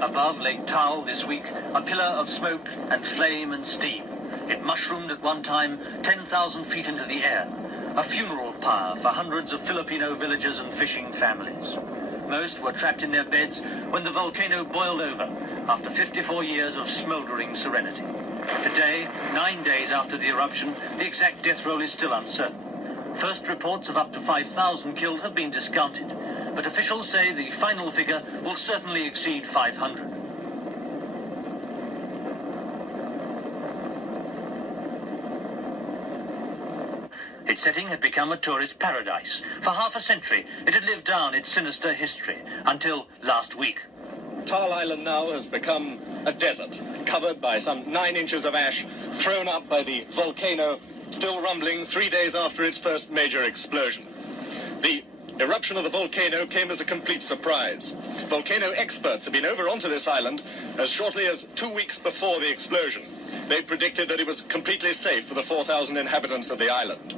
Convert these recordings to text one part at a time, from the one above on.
Above Lake Ta al this week, a pillar of smoke and flame and steam. It mushroomed at one time 10,000 feet into the air, a funeral pyre for hundreds of Filipino villagers and fishing families. Most were trapped in their beds when the volcano boiled over after 54 years of smouldering serenity. Today, 9 days after the eruption, the exact death roll is still uncertain. First reports of up to 5,000 killed have been discounted, but officials say the final figure will certainly exceed 500. Its setting had become a tourist paradise. For half a century, it had lived down its sinister history, until last week. Ta al Island now has become a desert, covered by some 9 inches of ash, thrown up by the volcano, still rumbling 3 days after its first major explosion. The eruption of the volcano came as a complete surprise. Volcano experts have been over onto this island as shortly as 2 weeks before the explosion. They predicted that it was completely safe for the 4,000 inhabitants of the island.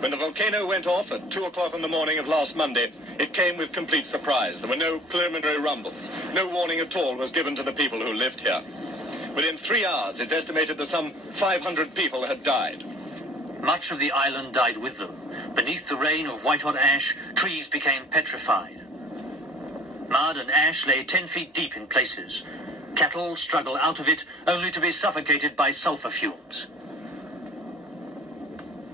When the volcano went off at 2 o'clock in the morning of last Monday, it came with complete surprise. There were no preliminary rumbles. No warning at all was given to the people who lived here. Within 3 hours, it's estimated that some 500 people had died. Much of the island died with them. Beneath the rain of white-hot ash, trees became petrified. Mud and ash lay 10 feet deep in places. Cattle struggle out of it, only to be suffocated by sulfur fumes.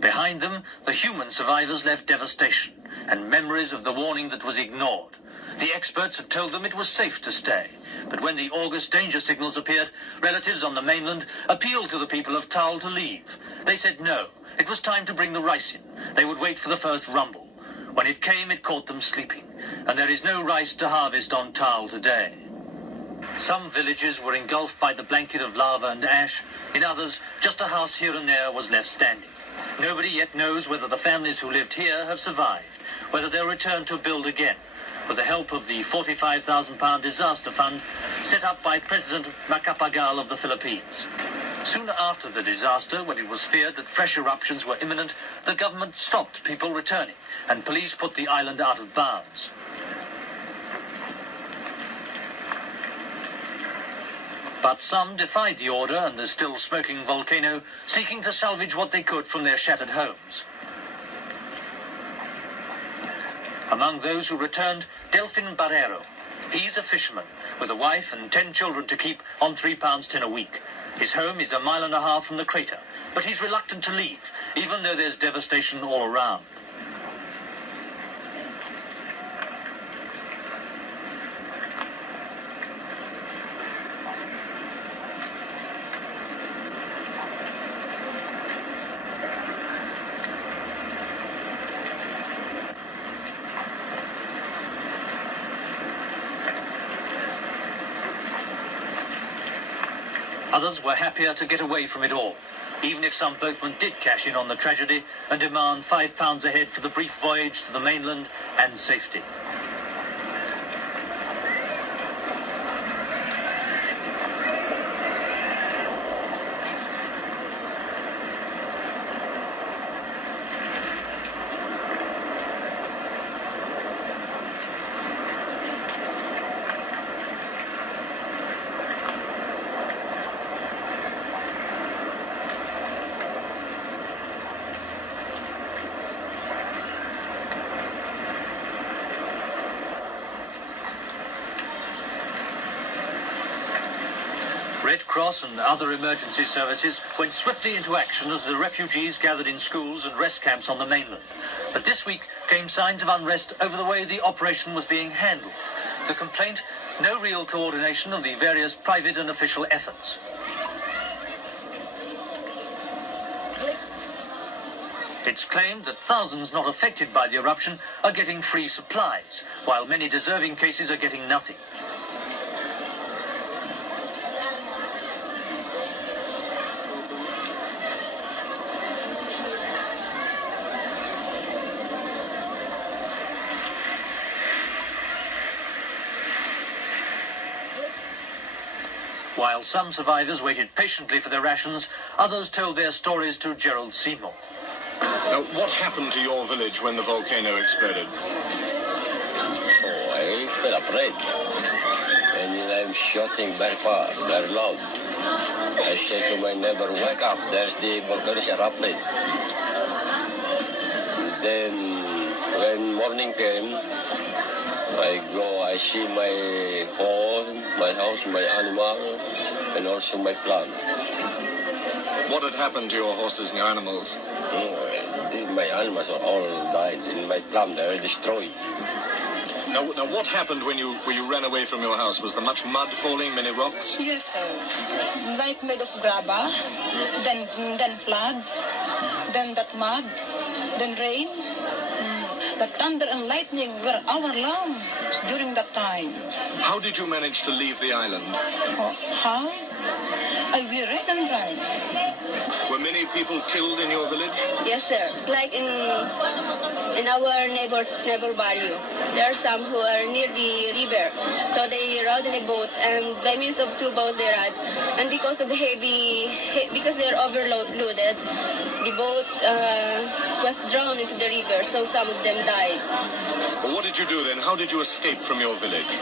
Behind them, the human survivors left devastation and memories of the warning that was ignored. The experts had told them it was safe to stay, but when the August danger signals appeared, relatives on the mainland appealed to the people of Ta al to leave. They said no, it was time to bring the rice in. They would wait for the first rumble. When it came, it caught them sleeping, and there is no rice to harvest on Ta al today. Some villages were engulfed by the blanket of lava and ash. In others, just a house here and there was left standing. Nobody yet knows whether the families who lived here have survived, whether they'll return to build again, with the help of the £45,000 disaster fund set up by President Macapagal of the Philippines. Soon after the disaster, when it was feared that fresh eruptions were imminent, the government stopped people returning, and police put the island out of bounds. But some defied the order and the still smoking volcano, seeking to salvage what they could from their shattered homes. Among those who returned, Delfin Barrero. He's a fisherman with a wife and 10 children to keep on £3.10 a week. His home is 1.5 miles from the crater, but he's reluctant to leave, even though there's devastation all around. Others were happier to get away from it all, even if some boatmen did cash in on the tragedy and demand £5 a head for the brief voyage to the mainland and safety. Red Cross and other emergency services went swiftly into action as the refugees gathered in schools and rest camps on the mainland. But this week came signs of unrest over the way the operation was being handled. The complaint, no real coordination of the various private and official efforts. It's claimed that thousands not affected by the eruption are getting free supplies, while many deserving cases are getting nothing. While some survivors waited patiently for their rations, others told their stories to Gerald Seymour. Now, what happened to your village when the volcano exploded? Oh, I felt afraid. and I'm shooting very far, very loud. I say to my neighbor, wake up, there's the volcano erupted. Then when morning came, I see my home, my house, my animal, and also my plant. What had happened to your horses and your animals? My animals are all died, and my plant they are destroyed. Now, what happened when you ran away from your house? Was there much mud falling, many rocks? Yes, sir. Like made of graba, then floods, then that mud, then rain. The thunder and lightning were our alarms during that time. How did you manage to leave the island? Oh, how? We ran and ran. Were many people killed in your village? Yes, sir. Like in our neighbor barrio, there are some who are near the river, so they rode in a boat, and by means of two boats they ride, and because of because they are overloaded, the boat was drowned into the river, so some of them died. Well, what did you do then? How did you escape from your village?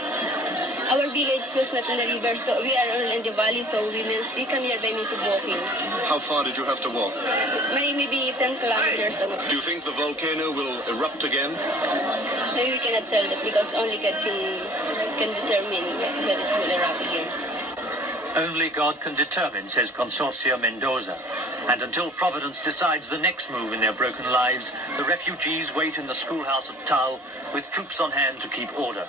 Our village was not in the river, so we are only in the valley, so we come here by means of walking. How far did you have to walk? Maybe 10 kilometers. Do you think the volcano will erupt again? Maybe we cannot tell that because only God can determine when it will erupt again. Only God can determine, says Consorcia Mendoza. And until Providence decides the next move in their broken lives, the refugees wait in the schoolhouse at Ta al with troops on hand to keep order.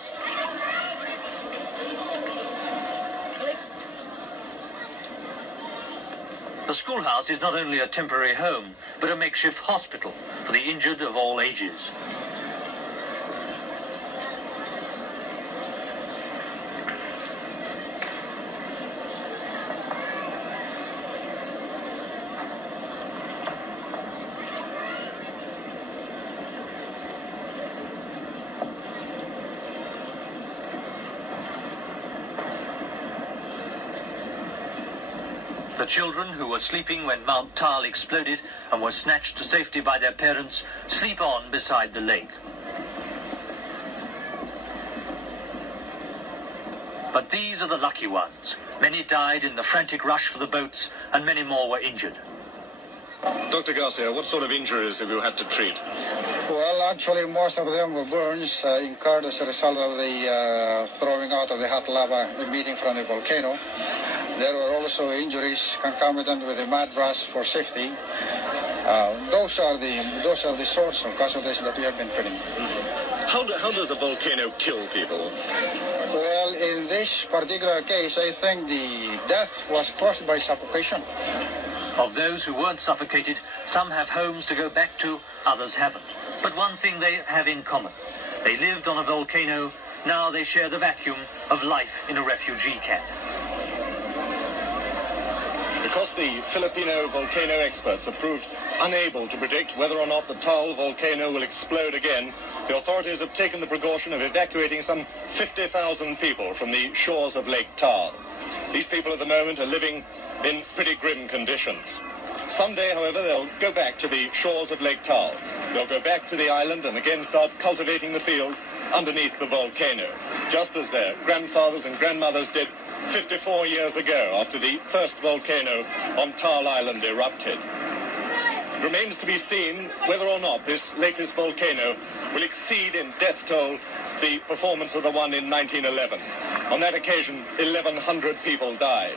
The schoolhouse is not only a temporary home, but a makeshift hospital for the injured of all ages. The children who were sleeping when Mount Ta al exploded and were snatched to safety by their parents sleep on beside the lake. But these are the lucky ones. Many died in the frantic rush for the boats, and many more were injured. Dr. Garcia, what sort of injuries have you had to treat? Well, actually, most of them were burns incurred as a result of the throwing out of the hot lava emitting from the volcano. There were also injuries concomitant with the mud brush for safety. Those are the sorts of casualties that we have been feeling. How does a volcano kill people? Well, in this particular case, I think the death was caused by suffocation. Of those who weren't suffocated, some have homes to go back to, others haven't. But one thing they have in common. They lived on a volcano, now they share the vacuum of life in a refugee camp. Because the Filipino volcano experts have proved unable to predict whether or not the Ta al volcano will explode again, the authorities have taken the precaution of evacuating some 50,000 people from the shores of Lake Ta al. These people at the moment are living in pretty grim conditions. Someday, however, they'll go back to the shores of Lake Ta al. They'll go back to the island and again start cultivating the fields underneath the volcano, just as their grandfathers and grandmothers did 54 years ago after the first volcano on Ta al Island erupted. It remains to be seen whether or not this latest volcano will exceed in death toll the performance of the one in 1911. On that occasion, 1,100 people died.